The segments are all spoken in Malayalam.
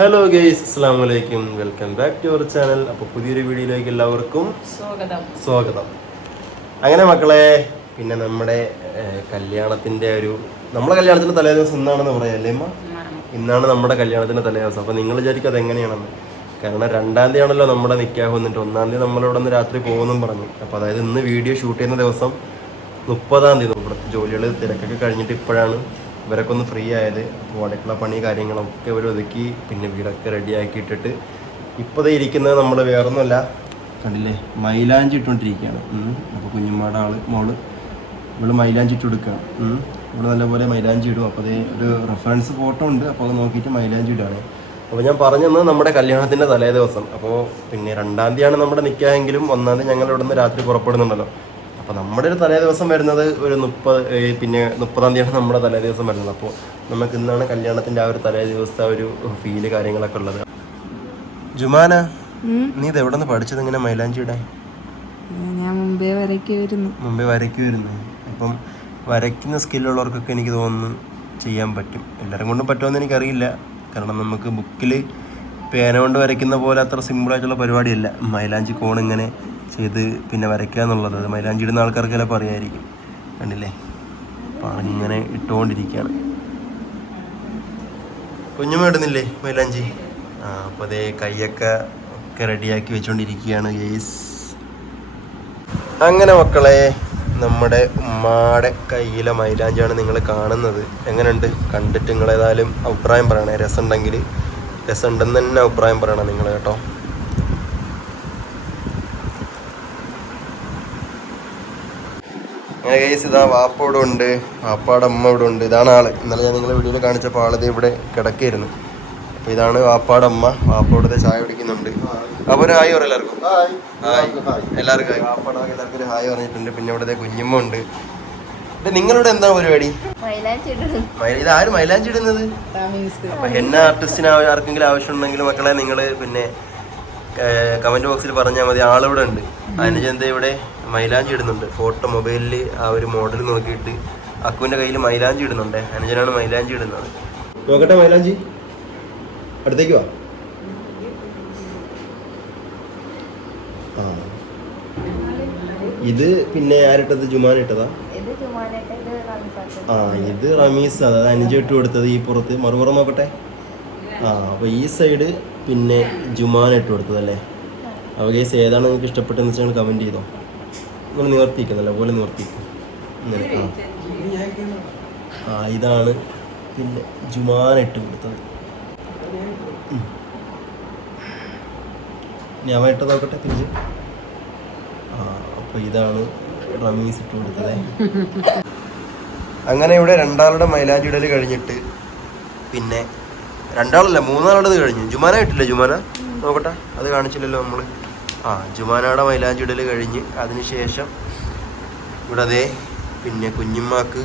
ഹലോ ഗെയ്സ് അസ്സാം വലൈക്കും welcome back to our channel അപ്പോൾ പുതിയൊരു വീഡിയോയിലേക്ക് എല്ലാവർക്കും സ്വാഗതം. സ്വാഗതം. അങ്ങനെ മക്കളെ പിന്നെ നമ്മുടെ കല്യാണത്തിന്റെ കല്യാണത്തിന്റെ ഒരു നമ്മളെ കല്യാണത്തിന്റെ തലേ ദിവസം ഇന്നാണെന്ന് പറയാല്ലേ അമ്മ? ഇന്നാണ്. നമ്മുടെ കല്യാണത്തിന്റെ തലേ ദിവസം. അപ്പോൾ നിങ്ങൾ വിചാരിക്കും അത് എങ്ങനെയാണെന്ന് കാരണം രണ്ടാം തീയതി ആണല്ലോ നമ്മുടെ നിൽക്കാൻ വന്നിട്ട്. ഒന്നാം തീയതി നമ്മളിവിടെ നിന്ന് രാത്രി പോകുമെന്നും പറഞ്ഞു. അപ്പോൾ അതായത് ഇന്ന് വീഡിയോ ഷൂട്ട് ചെയ്യുന്ന ദിവസം മുപ്പതാം തീയതി. നമ്മുടെ ജോലികൾ തിരക്കൊക്കെ കഴിഞ്ഞിട്ട് ഇപ്പോഴാണ്. ഇവരൊക്കെ ഒന്ന് ഫ്രീ ആയത്. അപ്പോൾ പണി കാര്യങ്ങളൊക്കെ ഇവർ ഒതുക്കി. പിന്നെ വീടൊക്കെ റെഡിയാക്കി ഇട്ടിട്ട് ഇപ്പോഴേ ഇരിക്കുന്നത് നമ്മൾ വേറൊന്നുമല്ല. കണ്ടില്ലേ? മൈലാഞ്ചി ഇട്ടുകൊണ്ടിരിക്കുകയാണ്. അപ്പോൾ കുഞ്ഞുമ്മയുടെ ആൾ മോൾ. ഇവൾ മൈലാഞ്ചി ഇട്ട് കൊടുക്കുകയാണ്. ഇവിടെ നല്ലപോലെ മൈലാഞ്ചി ഇടും. അപ്പോൾ അതേ ഒരു റെഫറൻസ് ഫോട്ടോ ഉണ്ട്. അപ്പോൾ അത് നോക്കിയിട്ട് മൈലാഞ്ചി ഇടുകയാണ്. അപ്പോൾ ഞാൻ പറഞ്ഞത് നമ്മുടെ കല്യാണത്തിന്റെ തലേ ദിവസം. അപ്പോൾ പിന്നെ രണ്ടാം തീയതിയാണ് നമ്മുടെ നിൽക്കാമെങ്കിലും ഒന്നാം തീയതി ഞങ്ങൾ ഇവിടെ നിന്ന് രാത്രി പുറപ്പെടുന്നുണ്ടല്ലോ. അപ്പോൾ നമ്മുടെ ഒരു തലേ ദിവസം വരുന്നത് ഒരു മുപ്പത് പിന്നെ മുപ്പതാം തീയതിയാണ് നമ്മുടെ തലേ ദിവസം വരുന്നത്. അപ്പോൾ നമുക്ക് ഇന്നാണ് കല്യാണത്തിന്റെ ആ ഒരു തലേ ദിവസത്തെ ഒരു ഫീൽ കാര്യങ്ങളൊക്കെ ഉള്ളത്. ജുമാന നീ ഇത് എവിടെ നിന്ന് പഠിച്ചത് ഇങ്ങനെ മൈലാഞ്ചിയുടെ? ഞാൻ മുമ്പേ വരയ്ക്ക് വരുന്നു. മുമ്പേ വരയ്ക്കുമായിരുന്നു അപ്പം വരയ്ക്കുന്ന സ്കില്ലുള്ളവർക്കൊക്കെ എനിക്ക് തോന്നുന്നു ചെയ്യാൻ പറ്റും. എല്ലാവരും കൊണ്ടും പറ്റുമെന്ന് എനിക്കറിയില്ല. കാരണം നമുക്ക് ബുക്കിൽ പേന കൊണ്ട് വരയ്ക്കുന്ന പോലെ അത്ര സിമ്പിളായിട്ടുള്ള പരിപാടിയല്ല. മൈലാഞ്ചി കോൺ ഇങ്ങനെ ചെയ്ത് പിന്നെ വരയ്ക്കുക എന്നുള്ളത്. അത് മൈലാഞ്ചി ഇടുന്ന ആൾക്കാർക്ക് ചിലപ്പോൾ അറിയായിരിക്കും. കണ്ടില്ലേ? അപ്പം അങ്ങനെ ഇട്ടുകൊണ്ടിരിക്കുകയാണ്. കുഞ്ഞുമ്മ ഇടുന്നില്ലേ മൈലാഞ്ചി? ആ അപ്പോൾ അതേ കൈയൊക്കെ ഒക്കെ റെഡിയാക്കി വെച്ചുകൊണ്ടിരിക്കുകയാണ് ഗേസ് അങ്ങനെ മക്കളെ നമ്മുടെ ഉമ്മാടെ കയ്യിലെ മൈലാഞ്ചാണ് നിങ്ങൾ കാണുന്നത്. എങ്ങനെയുണ്ട്? കണ്ടിട്ട് നിങ്ങൾ ഏതായാലും അഭിപ്രായം പറയണേ. രസമുണ്ടെങ്കിൽ രസമുണ്ടെന്ന് തന്നെ അഭിപ്രായം പറയണം നിങ്ങൾ കേട്ടോ. അങ്ങനെ കേസ് ഇതാ വാപ്പ ഇവിടെ ഉണ്ട്. വാപ്പാടെ അമ്മ ഇവിടെ ഉണ്ട്. ഇതാണ് ആൾ. ഇന്നലെ ഞാൻ നിങ്ങളെ വീഡിയോയിൽ കാണിച്ചപ്പോൾ ആളിത് ഇവിടെ കിടക്കായിരുന്നു അപ്പോൾ ഇതാണ് വാപ്പാടെ അമ്മ. വാപ്പ ഇവിടുത്തെ ചായ കുടിക്കുന്നുണ്ട്. അപ്പോൾ ഒരു ഹായ് പറ എല്ലാവർക്കും. ഹായ്. എല്ലാവർക്കും ഹായ്. വാപ്പാടെ എല്ലാവർക്കും ഒരു ഹായ് പറഞ്ഞിട്ടുണ്ട്. പിന്നെ ഇവിടുത്തെ കുഞ്ഞമ്മ ഉണ്ട്. നിങ്ങളുടെ എന്താ പരിപാടി? ഇത് ആര് മൈലാഞ്ചി ഇടുന്നത്? ഹെന്ന ആർട്ടിസ്റ്റിന് ആർക്കെങ്കിലും ആർക്കെങ്കിലും ആവശ്യമുണ്ടെങ്കിൽ മക്കളെ നിങ്ങൾ പിന്നെ കമന്റ് ബോക്സിൽ പറഞ്ഞാൽ മതി ആളിവിടെ ഉണ്ട്. അനുജന്ത ഇവിടെ മൈലാഞ്ചി ഇടുന്നുണ്ട്. ഫോട്ടോ മൊബൈലിൽ ആ ഒരു മോഡൽ നോക്കിയിട്ട് അക്കുവിന്റെ കയ്യിൽ മൈലാഞ്ചി ഇടുന്നുണ്ട്. അനുജനാണ് മൈലാഞ്ചി ഇടുന്നത്. നോക്കട്ടെ മൈലാഞ്ചി. അടുത്തേക്ക് വാ. ഇത് പിന്നെ ആരിട്ടത്? ജുമാൻ ഇട്ടതാ? ആ ഇത് റമീസ്. അതായത് അനുജ ഇട്ട് കൊടുത്തത് ഈ പുറത്ത്. മറുപുറം നോക്കട്ടെ. ആ അപ്പൊ ഈ സൈഡ് പിന്നെ ജുമാൻ ഇട്ട് കൊടുത്തത് അല്ലേ അപ്പോൾ കേസ് ഏതാണ് നിങ്ങൾക്ക് ഇഷ്ടപ്പെട്ടതെന്ന് വെച്ചാൽ കമന്റ് ചെയ്തോ. നിങ്ങൾ നിവർത്തിക്കുന്നല്ലോ പോലെ നിവർത്തിക്കും. ആ. ഇതാണ് പിന്നെ ജുമാൻ ഇട്ട് കൊടുത്തത്. ഞാൻ ഇട്ട് നോക്കട്ടെ തിരിച്ച്. ആ അപ്പോൾ ഇതാണ് റമീസ് ഇട്ട് കൊടുത്തത്. അങ്ങനെ ഇവിടെ രണ്ടാളുടെ മൈലാഞ്ചി ഇടൽ കഴിഞ്ഞിട്ട് പിന്നെ രണ്ടാളല്ല മൂന്നാളുടെ കഴിഞ്ഞു. ജുമാന കിട്ടില്ല ജുമാന? നോക്കട്ടെ അത് കാണിച്ചില്ലല്ലോ നമ്മൾ ആ ജുമാനയുടെ മൈലാഞ്ചിടൽ കഴിഞ്ഞ് അതിനുശേഷം ഇവിടെ അതേ പിന്നെ കുഞ്ഞുമ്മാക്ക്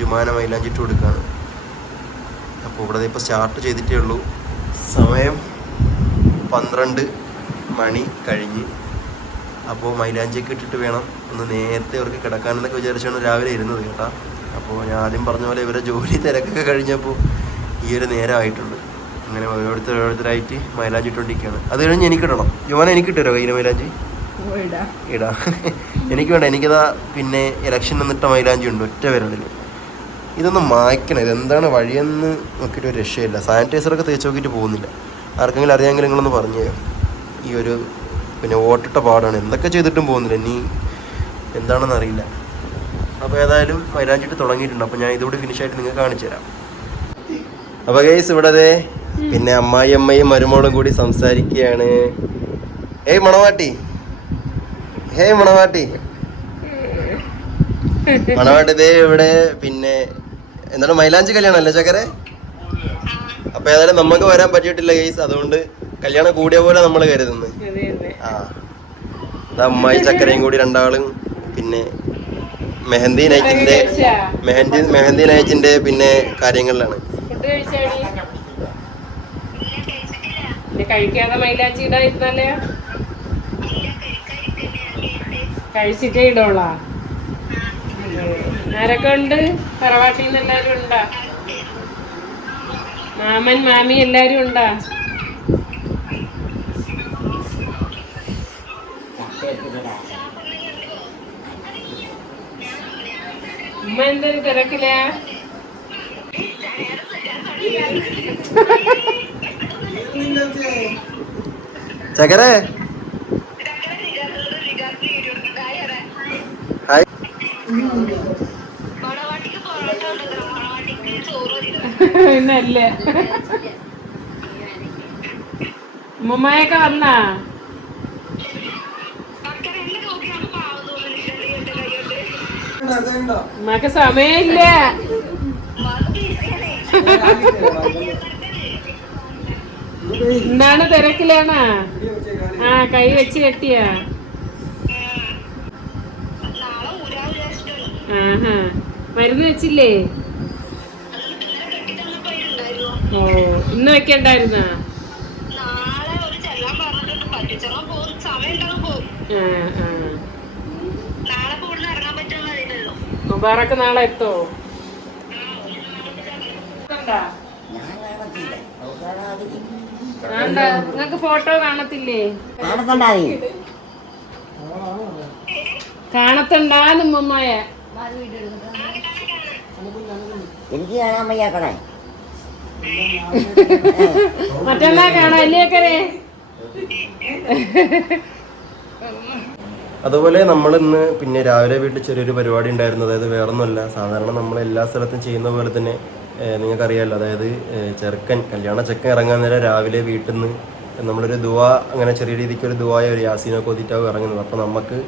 ജുമാന മൈലാഞ്ചിട്ട് കൊടുക്കുകയാണ് അപ്പോൾ ഇവിടെ ഇപ്പോൾ സ്റ്റാർട്ട് ചെയ്തിട്ടേ ഉള്ളൂ. സമയം പന്ത്രണ്ട് മണി കഴിഞ്ഞ്. അപ്പോൾ മൈലാഞ്ചിയൊക്കെ ഇട്ടിട്ട് വേണം ഒന്ന് നേരത്തെ അവർക്ക് കിടക്കാനെന്നൊക്കെ വിചാരിച്ചാണ് രാവിലെ ഇരുന്നത് കേട്ടോ. അപ്പോൾ ഞാൻ ആദ്യം പറഞ്ഞ പോലെ ഇവരെ ജോലി തിരക്കൊക്കെ കഴിഞ്ഞപ്പോൾ ഈ ഒരു നേരമായിട്ടുണ്ട് അങ്ങനെ ഓരോരുത്തർ ഓരോരുത്തരായിട്ട് മൈലാഞ്ചി ഇട്ടുകൊണ്ടിരിക്കുകയാണ് അത് കഴിഞ്ഞ് എനിക്കിടണം യുവാന എനിക്കിട്ടുതരോ കയ്യിൽ മൈലാഞ്ചി? ഇടാ. എനിക്ക് വേണ്ട. എനിക്കതാ പിന്നെ ഇലക്ഷൻ നിന്നിട്ട മൈലാഞ്ചി ഉണ്ട് ഒറ്റ വിരലിൽ ഇതൊന്ന് മായ്ക്കണം. ഇതെന്താണ് വഴിയെന്ന് നോക്കിയിട്ട് ഒരു രക്ഷയില്ല. സാനിറ്റൈസറൊക്കെ തേച്ച് നോക്കിയിട്ട് പോകുന്നില്ല. ആർക്കെങ്കിലും അറിയാമെങ്കിൽ നിങ്ങളൊന്ന് പറഞ്ഞു തരാം. ഈ ഒരു പിന്നെ ഓട്ടിട്ട പാടാണ്. എന്തൊക്കെ ചെയ്തിട്ടും പോകുന്നില്ല. ഇനി എന്താണെന്ന് അറിയില്ല. അപ്പോൾ ഏതായാലും മൈലാഞ്ചിട്ട് തുടങ്ങിയിട്ടുണ്ട്. അപ്പോൾ ഞാൻ ഇതുകൂടി ഫിനിഷായിട്ട് നിങ്ങൾക്ക് കാണിച്ചു തരാം അപ്പോൾ ഗൈസ് ഇവിടെ ദേ പിന്നെ അമ്മായി അമ്മയും മരുമോളും കൂടി സംസാരിക്കുകയാണ്. ഏയ് മണവാട്ടി. ഹേയ് മണവാട്ടി. മണവാട്ടി ദേ ഇവിടെ പിന്നെ എന്താണ് മൈലാഞ്ചി കല്യാണം അല്ലേ ചക്കരെ? അപ്പൊ ഏതായാലും നമുക്ക് വരാൻ പറ്റിയിട്ടില്ല ഗൈസ് അതുകൊണ്ട് കല്യാണം കൂടിയ പോലെ നമ്മൾ കരുതുന്നത് ആ. അതാ അമ്മായി ചക്കരയും കൂടി രണ്ടാളും പിന്നെ മെഹന്തി നൈറ്റിന്റെ മെഹന്തി മെഹന്തി നൈറ്റിന്റെ പിന്നെ കാര്യങ്ങളിലാണ്. കഴിച്ചാടി. കഴിക്കാതെ മൈലാഞ്ചി ഇടായിരുന്നല്ലേ കഴിച്ചിട്ടേ ഇടോളാ. ആരൊക്കെ ഉണ്ട്? പറവാട്ടിൽ നിന്ന് എല്ലാരും ഉണ്ടാ? മാമൻ മാമി എല്ലാരും ഉണ്ടാ? ഉമ്മ എന്തൊരു തിരക്കില്ല ചകരേ. ഹായ്. പിന്നല്ലേ ഉമ്മയൊക്കെ വന്നാ? ഉമ്മക്ക് സമയമില്ല. എന്താണ് തിരക്കിലാണ്? ആ കൈ വെച്ച് കെട്ടിയ. ആഹാ. മരുന്ന് വെച്ചില്ലേ? ഓ ഇന്ന് വെക്കണ്ടായിരുന്ന? വെക്കണ്ടായിരുന്നാ നാളെ എത്തോ പറഞ്ഞിട്ടുണ്ട് പറ്റിച്ചെല്ലാം പോകും സമയം ഉണ്ടാകും പോകും ആ ആ നാളെ കൂടുതൽ ഇറങ്ങാൻ പറ്റുമെന്ന് അറിയില്ലല്ലോ മുബാറക്ക് നാളെ എത്തോ നിങ്ങക്ക് ഫോട്ടോ കാണത്തില്ലേ? കാണത്തുണ്ടാലും ഉമ്മമ്മയെ എനിക്ക് കാണാൻ വയ്യാക്കണേ മറ്റന്നാ കാണാം അല്ലേക്കരെ? അതുപോലെ നമ്മൾ ഇന്ന് പിന്നെ രാവിലെ വീട്ടിൽ ചെറിയൊരു പരിപാടി ഉണ്ടായിരുന്നു. അതായത് വേറൊന്നുമല്ല. സാധാരണ നമ്മൾ എല്ലാ സ്ഥലത്തും ചെയ്യുന്ന പോലെ തന്നെ നിങ്ങൾക്കറിയാമല്ലോ അതായത് ചെറുക്കൻ കല്യാണ ചെക്കൻ ഇറങ്ങാൻ നേരം രാവിലെ വീട്ടിൽ നിന്ന് നമ്മളൊരു ദുവ അങ്ങനെ ചെറിയ രീതിക്ക് ഒരു ദുവായ ഒരു യാസീനൊക്കെ ഒതിറ്റാവും ഇറങ്ങുന്നത്. അപ്പോൾ നമുക്ക്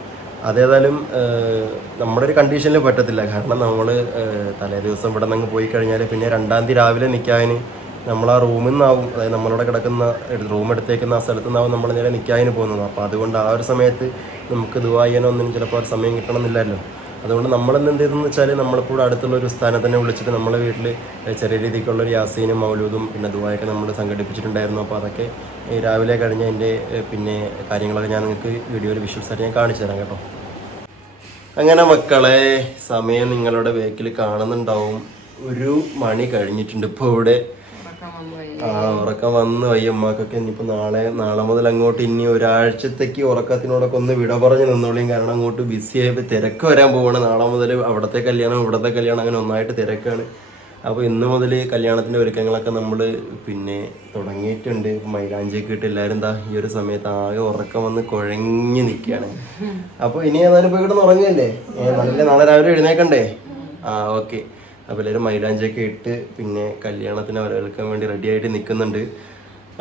അതേതായാലും നമ്മുടെ ഒരു കണ്ടീഷനിൽ പറ്റത്തില്ല. കാരണം നമ്മൾ തലേ ദിവസം ഇവിടെ നിന്ന് പോയി കഴിഞ്ഞാൽ പിന്നെ രണ്ടാം തീയതി രാവിലെ നിൽക്കാന് നമ്മൾ ആ റൂമിൽ നിന്നാവും. അതായത് നമ്മളവിടെ കിടക്കുന്ന റൂം എടുത്തേക്കുന്ന ആ സ്ഥലത്ത് നിന്നാവും നമ്മൾ നേരെ നിൽക്കാതിന് പോകുന്നത്. അപ്പോൾ അതുകൊണ്ട് ആ ഒരു സമയത്ത് നമുക്ക് ദുവാ ഒന്നും ചിലപ്പോൾ ഒരു സമയം കിട്ടണമെന്നില്ലല്ലോ. അതുകൊണ്ട് നമ്മളെന്ന് എന്ത് ചെയ്തെന്ന് വെച്ചാൽ നമ്മളിപ്പോൾ അടുത്തുള്ള ഒരു സ്ഥാനം തന്നെ വിളിച്ചിട്ട് നമ്മളെ വീട്ടിൽ ചെറിയ രീതിക്കുള്ള ഒരു യാസീനും മൗലൂദും പിന്നെ ദുബായൊക്കെ നമ്മൾ സംഘടിപ്പിച്ചിട്ടുണ്ടായിരുന്നു. അപ്പോൾ അതൊക്കെ രാവിലെ കഴിഞ്ഞ എന്റെ പിന്നെ കാര്യങ്ങളൊക്കെ ഞാൻ നിങ്ങൾക്ക് വീഡിയോയിൽ വിഷ്വൽസ് ആയിട്ട് ഞാൻ കാണിച്ചു തരാം കേട്ടോ. അങ്ങനെ മക്കളെ സമയം നിങ്ങളുടെ ബേക്കിൽ കാണുന്നുണ്ടാവും. ഒരു മണി കഴിഞ്ഞിട്ടുണ്ട് ഇപ്പോൾ ഇവിടെ. ഉറക്കം വന്ന് വയ്യമ്മക്കൊക്കെ ഇനിയിപ്പോ നാളെ നാളെ മുതൽ അങ്ങോട്ട് ഇനി ഒരാഴ്ചത്തേക്ക് ഉറക്കത്തിനോടൊക്കെ ഒന്ന് വിട പറഞ്ഞ് നിന്നോളിയും കാരണം അങ്ങോട്ട് ബിസി ആയപ്പോൾ തിരക്ക് വരാൻ പോവാണ്. നാളെ മുതൽ അവിടത്തെ കല്യാണം ഇവിടത്തെ കല്യാണം അങ്ങനെ ഒന്നായിട്ട് തിരക്കാണ്. അപ്പോൾ ഇന്ന് മുതൽ കല്യാണത്തിന്റെ ഒരുക്കങ്ങളൊക്കെ നമ്മൾ പിന്നെ തുടങ്ങിയിട്ടുണ്ട്. മൈലാഞ്ചിയൊക്കെ ഇട്ട് എല്ലാവരും എന്താ ഈ ഒരു സമയത്ത് ആകെ ഉറക്കം വന്ന് കുഴങ്ങി നിൽക്കുകയാണ് അപ്പോൾ ഇനി ഏതായാലും പോയി കിടന്ന് ഉറങ്ങുകയല്ലേ? നല്ല നാളെ രാവിലെ എഴുന്നേക്കണ്ടേ? ആ ഓക്കെ. അപ്പോൾ എല്ലാവരും മൈലാഞ്ചൊക്കെ ഇട്ട് പിന്നെ കല്യാണത്തിന് വരവേൽക്കാൻ വേണ്ടി റെഡിയായിട്ട് നിൽക്കുന്നുണ്ട്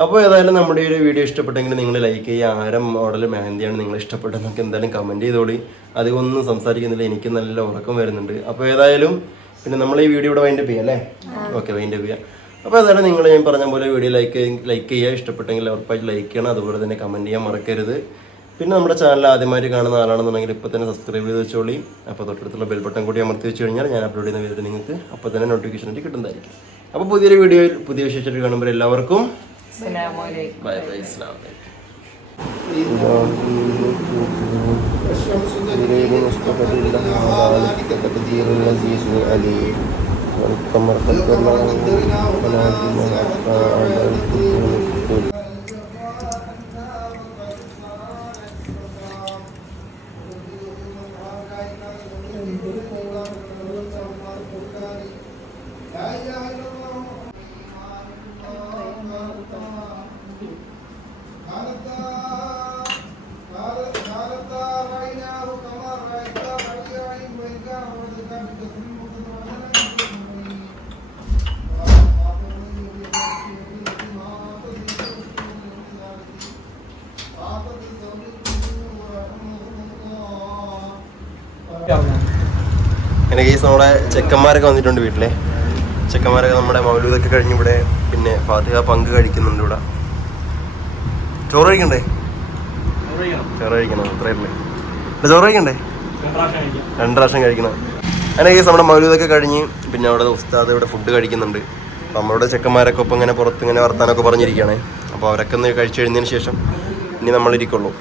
അപ്പോൾ ഏതായാലും നമ്മുടെ ഈ ഒരു വീഡിയോ ഇഷ്ടപ്പെട്ടെങ്കിൽ നിങ്ങൾ ലൈക്ക് ചെയ്യുക. ആരം മോഡൽ മെഹന്തിയാണ് നിങ്ങൾ ഇഷ്ടപ്പെട്ടതെന്നൊക്കെ എന്തായാലും കമന്റ് ചെയ്തോളി. അതൊന്നും സംസാരിക്കുന്നില്ല. എനിക്ക് നല്ല ഉറക്കം വരുന്നുണ്ട്. അപ്പോൾ ഏതായാലും പിന്നെ നമ്മൾ ഈ വീഡിയോ ഇവിടെ വൈൻഡപ്പ് ചെയ്യാം അല്ലേ? ഓക്കെ വൈൻഡപ്പ് ചെയ്യാം. അപ്പോൾ ഏതായാലും നിങ്ങൾ ഞാൻ പറഞ്ഞ പോലെ വീഡിയോ ലൈക്ക് ലൈക്ക് ചെയ്യുക. ഇഷ്ടപ്പെട്ടെങ്കിൽ ഉറപ്പായിട്ട് ലൈക്ക് ചെയ്യണം. അതുപോലെ തന്നെ കമന്റ് ചെയ്യാൻ മറക്കരുത്. പിന്നെ നമ്മുടെ ചാനൽ ആദ്യമായിട്ട് കാണുന്ന ആളാണെന്നുണ്ടെങ്കിൽ ഇപ്പോൾ തന്നെ സബ്സ്ക്രൈബ് ചെയ്ത് വെച്ചോളി അപ്പോൾ തൊട്ടടുത്തുള്ള ബെൽ ബട്ടൺ കൂടി അമർത്തി വെച്ച് കഴിഞ്ഞാൽ ഞാൻ അപ്ലോഡ് ചെയ്യുന്ന വീഡിയോ നിങ്ങൾക്ക് അപ്പോൾ തന്നെ നോട്ടിഫിക്കേഷൻ ആയിട്ട് കിട്ടുന്നതായിരിക്കും അപ്പോൾ പുതിയൊരു വീഡിയോയിൽ പുതിയ വിശേഷത്തിൽ കാണുമ്പോൾ എല്ലാവർക്കും ബൈ ബൈ ഇസ്ലാം والقمر قدرناه منازل حتى അങ്ങനെ കേസ് നമ്മുടെ ചെക്കന്മാരൊക്കെ വന്നിട്ടുണ്ട് വീട്ടിലെ. ചെക്കന്മാരൊക്കെ നമ്മുടെ മൗലൂദൊക്കെ കഴിഞ്ഞ് ഇവിടെ പിന്നെ ഫാത്തിഹ പങ്ക് കഴിക്കുന്നുണ്ട് ഇവിടെ. ചോറ് കഴിക്കണ്ടേ? ചോറ് കഴിക്കണം അത്രയല്ലേ ചോറ് കഴിക്കണ്ടേ? രണ്ട് പ്രാവശ്യം കഴിക്കണം. അങ്ങനെ കേസ് നമ്മുടെ മൗലൂദൊക്കെ കഴിഞ്ഞ് പിന്നെ അവിടെ ഉസ്താദ് ഇവിടെ ഫുഡ് കഴിക്കുന്നുണ്ട്. അപ്പോൾ നമ്മുടെ ചെക്കന്മാരൊക്കെ ഒപ്പം ഇങ്ങനെ പുറത്ത് ഇങ്ങനെ വർത്താനൊക്കെ പറഞ്ഞിരിക്കുകയാണ്. അപ്പോൾ അവരൊക്കെ ഒന്ന് കഴിച്ചു കഴിഞ്ഞതിന് ശേഷം ഇനി നമ്മളിരിക്കുള്ളൂ.